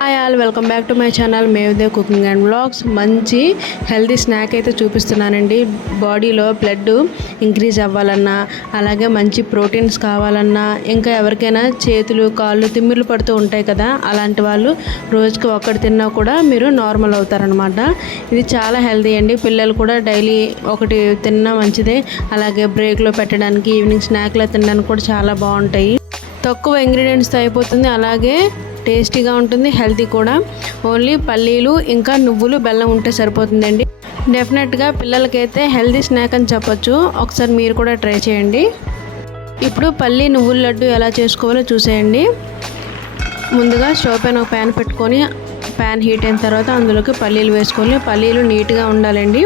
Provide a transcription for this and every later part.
Hi all welcome back to my channel మేవ్దే cooking and blogs మంచి healthy snack అయితే చూపిస్తున్నానండి. బాడీలో బ్లడ్ ఇంక్రీజ్ అవ్వాలన్నా అలాగే మంచి ప్రోటీన్స్ కావాలన్నా ఇంకా ఎవరికైనా చేతులు కాళ్ళు తిమ్మిర్లు పడుతూ ఉంటాయి కదా అలాంటి వాళ్ళు రోజుకి ఒక్కటి తిన్నా కూడా మీరు నార్మల్ అవుతారనమాట ఇది చాలా హెల్తీ అండి. పిల్లలు కూడా డైలీ ఒకటి తిన్నా మంచిదే. అలాగే బ్రేక్లో పెట్టడానికి ఈవినింగ్ స్నాక్లో తినడానికి కూడా చాలా బాగుంటాయి. తక్కువ ఇంగ్రీడియంట్స్తో అయిపోతుంది. అలాగే టేస్టీగా ఉంటుంది హెల్తీ కూడా. ఓన్లీ పల్లీలు ఇంకా నువ్వులు బెల్లం ఉంటే సరిపోతుందండి. డెఫినెట్గా పిల్లలకైతే హెల్తీ స్నాక్ అని చెప్పొచ్చు. ఒకసారి మీరు కూడా ట్రై చేయండి. ఇప్పుడు పల్లీ నువ్వుల లడ్డు ఎలా చేసుకోవాలో చూసేయండి. ముందుగా స్టవ్ పైన ఒక ప్యాన్ పెట్టుకొని ప్యాన్ హీట్ అయిన తర్వాత అందులోకి పల్లీలు వేసుకోవాలి పల్లీలు నీట్గా ఉండాలండి.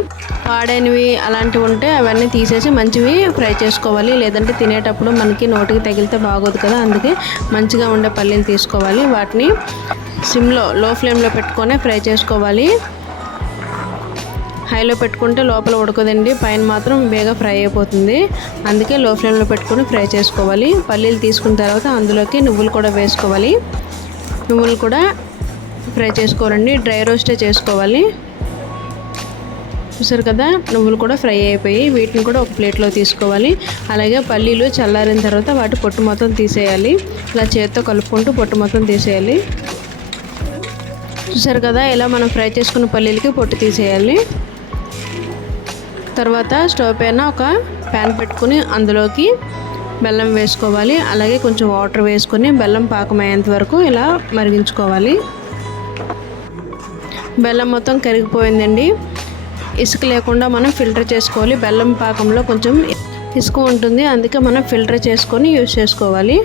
పాడైనవి అలాంటివి ఉంటే అవన్నీ తీసేసి మంచివి ఫ్రై చేసుకోవాలి. లేదంటే తినేటప్పుడు మనకి నోటికి తగిలితే బాగోదు కదా అందుకే మంచిగా ఉండే పల్లీలు తీసుకోవాలి. వాటిని సిమ్లో లో ఫ్లేమ్లో పెట్టుకొని ఫ్రై చేసుకోవాలి. హైలో పెట్టుకుంటే లోపల ఉడకదండి పైన మాత్రం బేగా ఫ్రై అయిపోతుంది. అందుకే లో ఫ్లేమ్లో పెట్టుకొని ఫ్రై చేసుకోవాలి. పల్లీలు తీసుకున్న తర్వాత అందులోకి నువ్వులు కూడా వేసుకోవాలి. నువ్వులు కూడా ఫ్రై చేసుకోవాలండి డ్రై రోస్టే చేసుకోవాలి. చూసారు కదా నువ్వులు కూడా ఫ్రై అయిపోయి వీటిని కూడా ఒక ప్లేట్లో తీసుకోవాలి. అలాగే పల్లీలు చల్లారిన తర్వాత వాటి పొట్టు మొత్తం తీసేయాలి. ఇలా చేత్తో కలుపుకుంటూ పొట్టు మొత్తం తీసేయాలి. చూసారు కదా ఇలా మనం ఫ్రై చేసుకున్న పల్లీలకి పొట్టు తీసేయాలి. తర్వాత స్టవ్ పైన ఒక ప్యాన్ పెట్టుకుని అందులోకి బెల్లం వేసుకోవాలి. అలాగే కొంచెం వాటర్ వేసుకొని బెల్లం పాకమయ్యేంత వరకు ఇలా మరిగించుకోవాలి. బెల్లం మొత్తం కరిగిపోయిందండి. ఇసుక లేకుండా మనం ఫిల్టర్ చేసుకోవాలి. బెల్లం పాకంలో కొంచెం ఇసుక ఉంటుంది. అందుకే మనం ఫిల్టర్ చేసుకొని యూజ్ చేసుకోవాలి.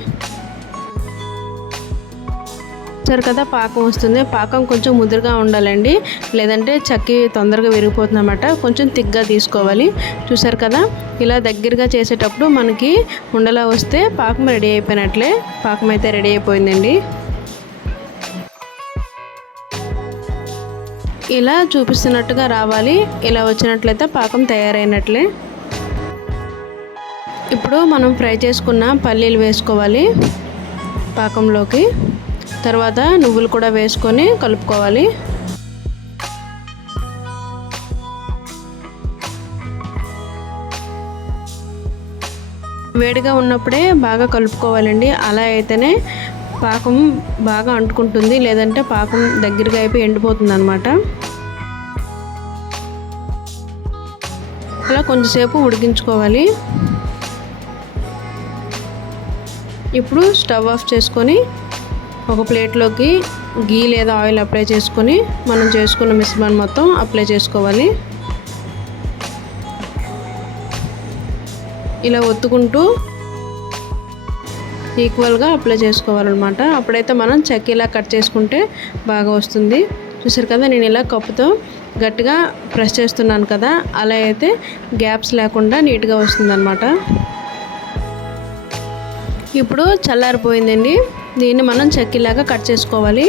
సరే కదా పాకం వస్తుంది. పాకం కొంచెం ముదురుగా ఉండాలండి. లేదంటే చక్కి తొందరగా విరిగిపోతుంది అనమాట కొంచెం తిగ్గా తీసుకోవాలి. చూసారు కదా ఇలా దగ్గరగా చేసేటప్పుడు మనకి ఉండలా వస్తే పాకం రెడీ అయిపోయినట్లే. పాకం అయితే రెడీ అయిపోయిందండి. ఇలా చూపిస్తున్నట్టుగా రావాలి. ఇలా వచ్చినట్లయితే పాకం తయారైనట్లే. ఇప్పుడు మనం ఫ్రై చేసుకున్న పల్లీలు వేసుకోవాలి పాకంలోకి. తర్వాత నువ్వులు కూడా వేసుకొని కలుపుకోవాలి. వేడిగా ఉన్నప్పుడే బాగా కలుపుకోవాలండి. అలా అయితేనే పాకం బాగా అంటుకుంటుంది లేదంటే పాకం దగ్గరగా అయిపోయి ఎండిపోతుంది అనమాట అలా కొంచెంసేపు ఉడికించుకోవాలి. ఇప్పుడు స్టవ్ ఆఫ్ చేసుకొని ఒక ప్లేట్లోకి గీ లేదా ఆయిల్ అప్లై చేసుకొని మనం చేసుకున్న మిశ్రమాన్ని మొత్తం అప్లై చేసుకోవాలి. ఇలా ఒత్తుకుంటూ ఈక్వల్గా అప్లై చేసుకోవాలన్నమాట. అప్పుడైతే మనం చక్కీలా కట్ చేసుకుంటే బాగా వస్తుంది. చూసారు కదా నేను ఇలా కప్పుతో గట్టిగా ప్రెస్ చేస్తున్నాను కదా అలా అయితే గ్యాప్స్ లేకుండా నీట్గా వస్తుందన్నమాట. ఇప్పుడు చల్లారిపోయిందండి. దీన్ని మనం చక్కీలాగా కట్ చేసుకోవాలి.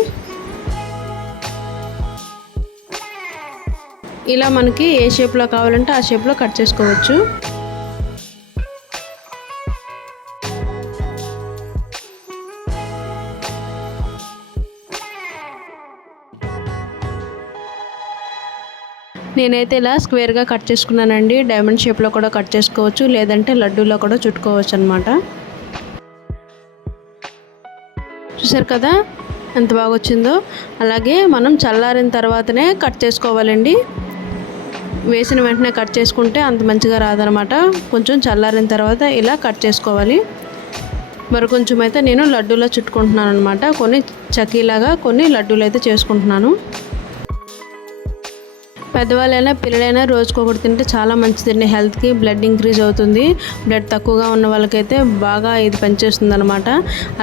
ఇలా మనకి ఏ షేప్లో కావాలంటే ఆ షేప్లో కట్ చేసుకోవచ్చు. నేనైతే ఇలా స్క్వేర్గా కట్ చేసుకున్నానండి. డైమండ్ షేప్లో కూడా కట్ చేసుకోవచ్చు. లేదంటే లడ్డూలో కూడా చుట్టుకోవచ్చు అనమాట చూసారు కదా? ఎంత బాగా వచ్చిందో. అలాగే మనం చల్లారిన తర్వాతనే కట్ చేసుకోవాలండి. వేసిన వెంటనే కట్ చేసుకుంటే అంత మంచిగా రాదనమాట కొంచెం చల్లారిన తర్వాత ఇలా కట్ చేసుకోవాలి. మరి కొంచెం అయితే నేను లడ్డూలో చుట్టుకుంటున్నాను అనమాట కొన్ని చకీలాగా కొన్ని లడ్డూలు అయితే చేసుకుంటున్నాను. పెద్దవాళ్ళైనా పిల్లలైనా రోజుకొకటి తింటే చాలా మంచిదండి హెల్త్కి బ్లడ్ ఇంక్రీజ్ అవుతుంది. బ్లడ్ తక్కువగా ఉన్న వాళ్ళకైతే బాగా ఇది పనిచేస్తుంది అనమాట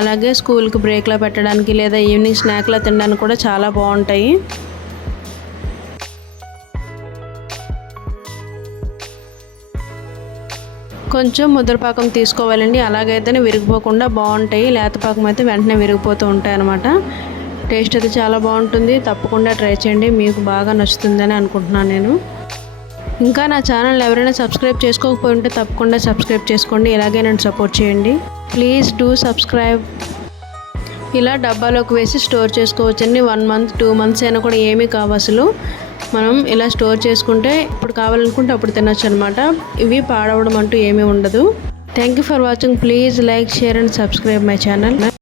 అలాగే స్కూల్కి బ్రేక్లో పెట్టడానికి లేదా ఈవినింగ్ స్నాక్లో తినడానికి కూడా చాలా బాగుంటాయి. కొంచెం ముద్రపాకం తీసుకోవాలండి. అలాగైతేనే విరిగిపోకుండా బాగుంటాయి. లేతపాకం అయితే వెంటనే విరిగిపోతూ ఉంటాయి అన్నమాట టేస్ట్ అయితే చాలా బాగుంటుంది. తప్పకుండా ట్రై చేయండి. మీకు బాగా నచ్చుతుందని అనుకుంటున్నాను నేను. ఇంకా నా ఛానల్ ఎవరైనా సబ్స్క్రైబ్ చేసుకోకపోయి ఉంటే తప్పకుండా సబ్స్క్రైబ్ చేసుకోండి. ఇలాగే నన్ను సపోర్ట్ చేయండి. Please do subscribe. ఇలా డబ్బాలోకి వేసి స్టోర్ చేసుకోవచ్చండి. వన్ మంత్ టూ మంత్స్ అయినా కూడా ఏమీ కావు అసలు. మనం ఇలా స్టోర్ చేసుకుంటే ఇప్పుడు కావాలనుకుంటే అప్పుడు తినొచ్చు అనమాట ఇవి పాడవడం అంటూ ఏమీ ఉండదు. Thank you for watching. Please like share and subscribe my channel.